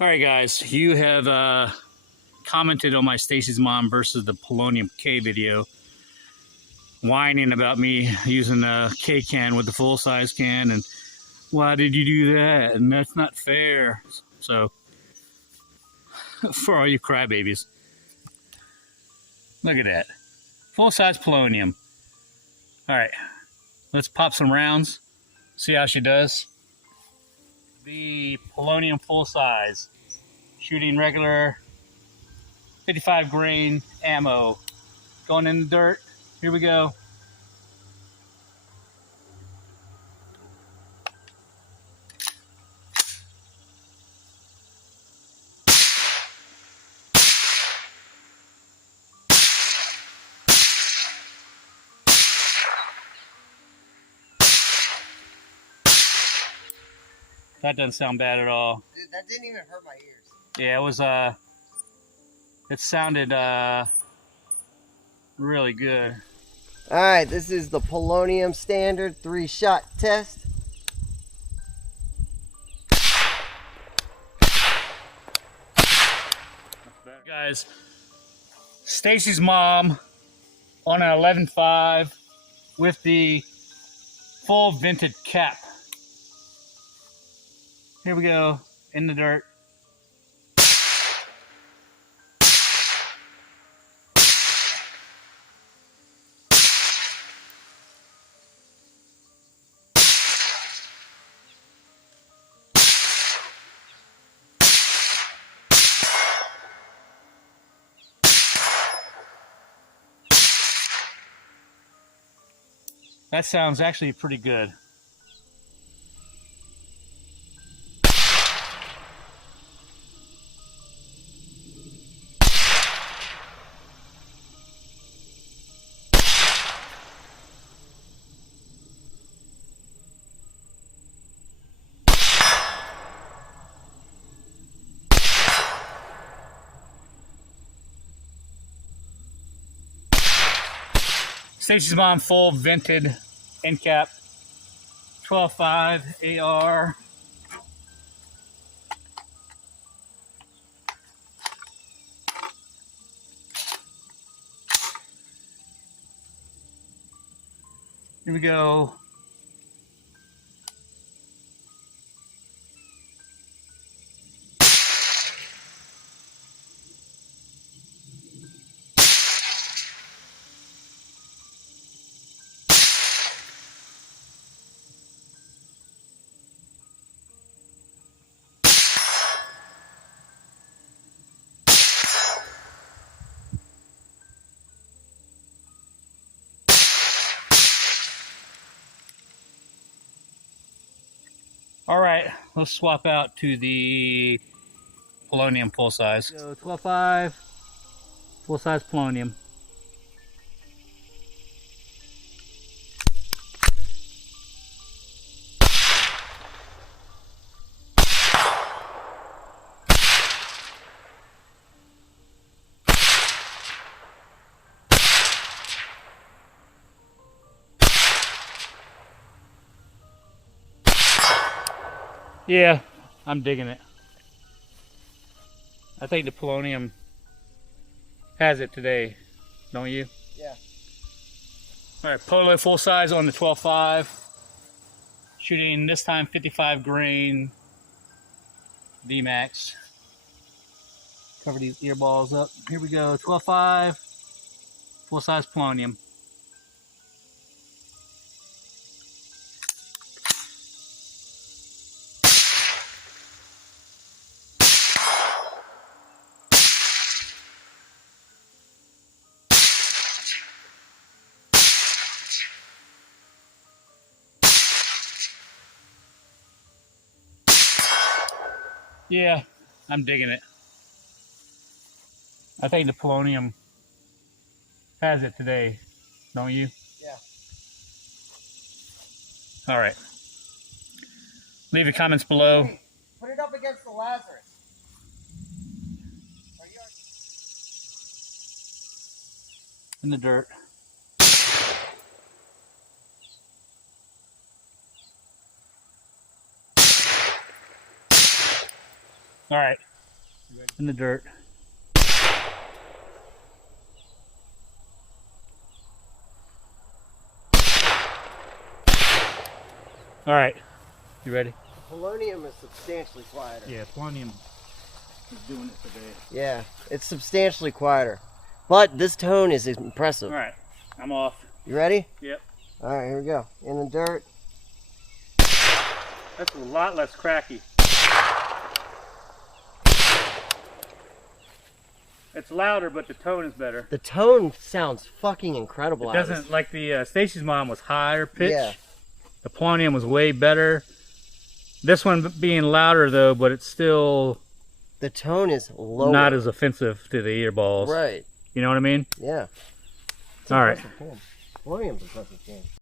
All right, guys, you have commented on my Stacy's Mom versus the Polonium K video, whining about me using a K can with the full size can, and why did you do that? And that's not fair. So, for all you crybabies, look at that, full size Polonium. All right, let's pop some rounds, see how she does. The Polonium full size, shooting regular 55 grain ammo, going in the dirt. Here we go. That doesn't sound bad at all. Dude, that didn't even hurt my ears. Yeah, it was it sounded really good. Alright, this is the Polonium standard 3-shot test. Guys, Stacy's Mom on an 11.5 with the full vented cap. Here we go, in the dirt. That sounds actually pretty good. Stacy's Mom full vented end cap, 12.5 AR. Here we go. All right, let's swap out to the Polonium full size. So 12.5 full size Polonium. Yeah, I'm digging it. I think the Polonium has it today, don't you? Yeah. All right, Polo full size on the 12.5. Shooting this time 55 grain VMAX. Cover these ear balls up. Here we go, 12.5, full size Polonium. Yeah, I'm digging it. I think the Polonium has it today, don't you? Yeah. All right. Leave your comments below. Hey, put it up against the Lazarus. In the dirt. All right. In the dirt. All right. You ready? Polonium is substantially quieter. Yeah, Polonium is doing it today. Yeah, it's substantially quieter. But this tone is impressive. All right. I'm off. You ready? Yep. All right, here we go. In the dirt. That's a lot less cracky. It's louder, but the tone is better. The tone sounds fucking incredible. It doesn't, like the Stacy's mom was higher pitch. Yeah. The Polonium was way better. This one being louder though, but it's still The tone is lower. not as offensive to the ear balls. Right. You know what I mean? Yeah. All right. Polonium's impressive tone.